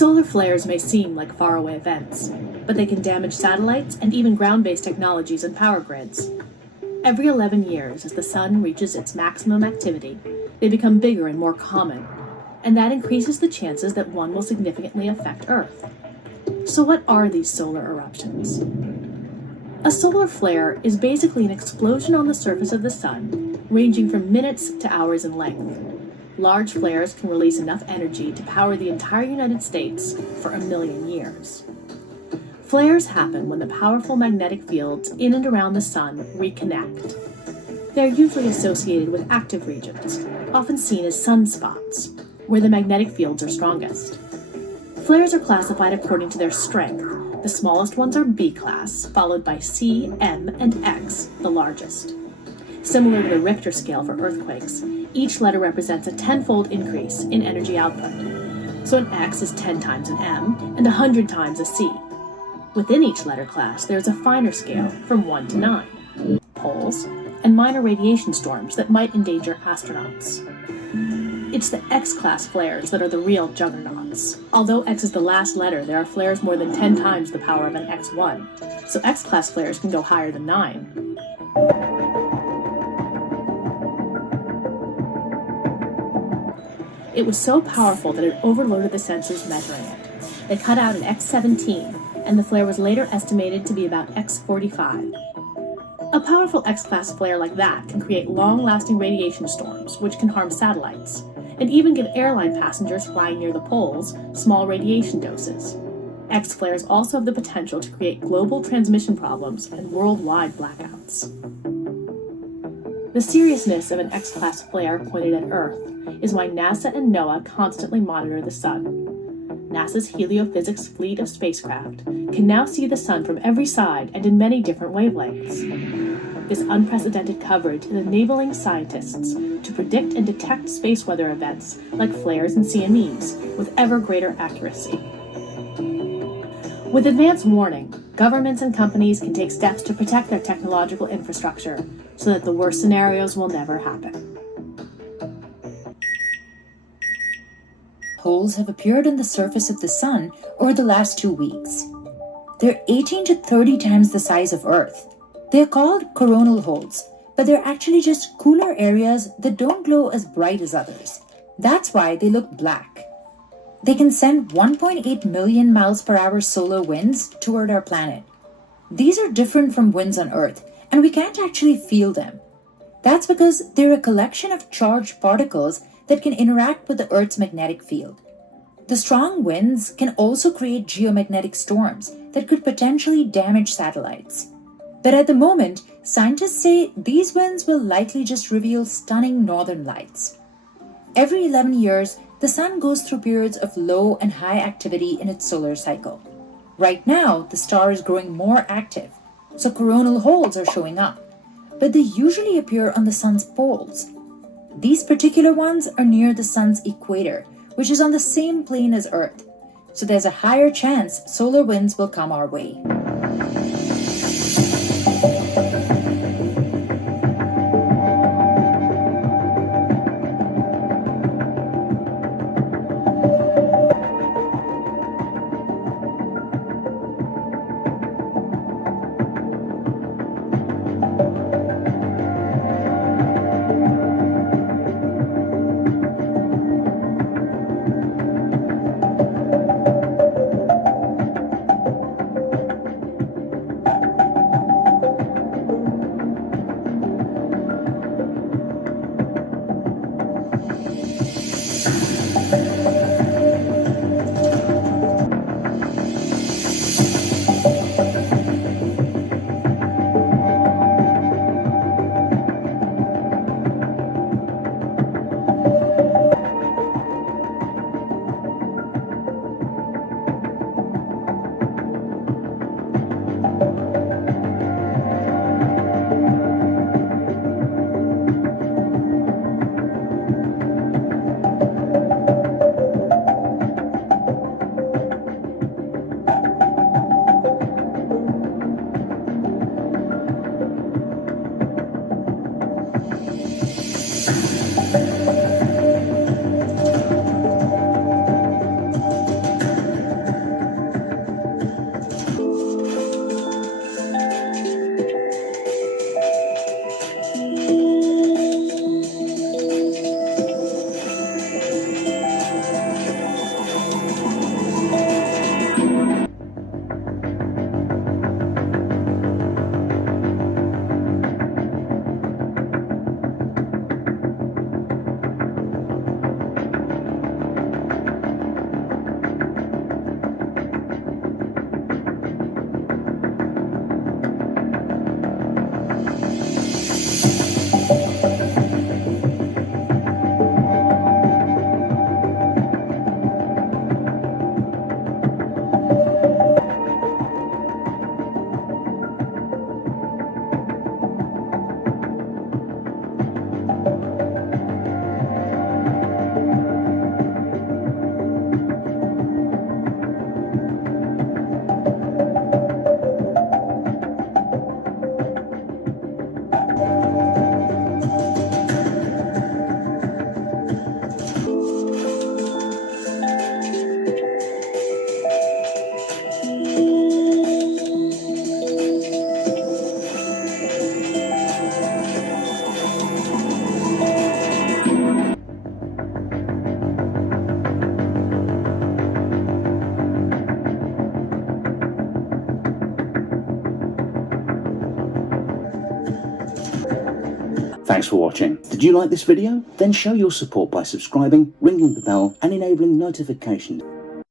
Solar flares may seem like faraway events, but they can damage satellites and even ground-based technologies and power grids. Every 11 years, as the sun reaches its maximum activity, they become bigger and more common, and that increases the chances that one will significantly affect Earth. So what are these solar eruptions? A solar flare is basically an explosion on the surface of the sun, ranging from minutes to hours in length. Large flares can release enough energy to power the entire United States for 1,000,000 years. Flares happen when the powerful magnetic fields in and around the sun reconnect. They are usually associated with active regions, often seen as sunspots, where the magnetic fields are strongest. Flares are classified according to their strength. The smallest ones are B class, followed by C, M, and X, the largest. Similar to the Richter scale for earthquakes, each letter represents a 10-fold increase in energy output. So an X is 10 times an M and 100 times a C. Within each letter class, there is a finer scale from 1 to 9, poles, and minor radiation storms that might endanger astronauts. It's the X-class flares that are the real juggernauts. Although X is the last letter, there are flares more than 10 times the power of an X1, so X-class flares can go higher than 9. It was so powerful that it overloaded the sensors measuring it. They cut out at X17, and the flare was later estimated to be about X45. A powerful X-class flare like that can create long-lasting radiation storms, which can harm satellites, and even give airline passengers flying near the poles small radiation doses. X flares also have the potential to create global transmission problems and worldwide blackouts. The seriousness of an X-class flare pointed at Earth is why NASA and NOAA constantly monitor the sun. NASA's heliophysics fleet of spacecraft can now see the sun from every side and in many different wavelengths. This unprecedented coverage is enabling scientists to predict and detect space weather events like flares and CMEs with ever greater accuracy. With advance warning, governments and companies can take steps to protect their technological infrastructure so that the worst scenarios will never happen. Holes have appeared on the surface of the sun over the last 2 weeks. They're 18 to 30 times the size of Earth. They're called coronal holes, but they're actually just cooler areas that don't glow as bright as others. That's why they look black. They can send 1.8 million miles per hour solar winds toward our planet. These are different from winds on Earth, and we can't actually feel them. That's because they're a collection of charged particles that can interact with the Earth's magnetic field. The strong winds can also create geomagnetic storms that could potentially damage satellites. But at the moment, scientists say these winds will likely just reveal stunning northern lights. Every 11 years, the sun goes through periods of low and high activity in its solar cycle. Right now, the star is growing more active, so coronal holes are showing up, but they usually appear on the sun's poles. These particular ones are near the sun's equator, which is on the same plane as Earth, so there's a higher chance solar winds will come our way. Thanks for watching. Did you like this video? Then show your support by subscribing, ringing the bell and enabling notifications.